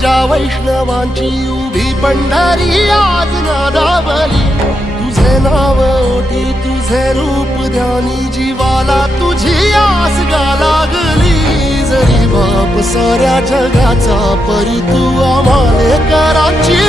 माझ्या वैष्णवांची उभी पंढरी आज नादावली तुझे नाव ओठी तुझे रूप ध्यानी जीवाला तुझी आस गा लागली जरी बाप साऱ्या जगाचा परी तू आम्हाले कराची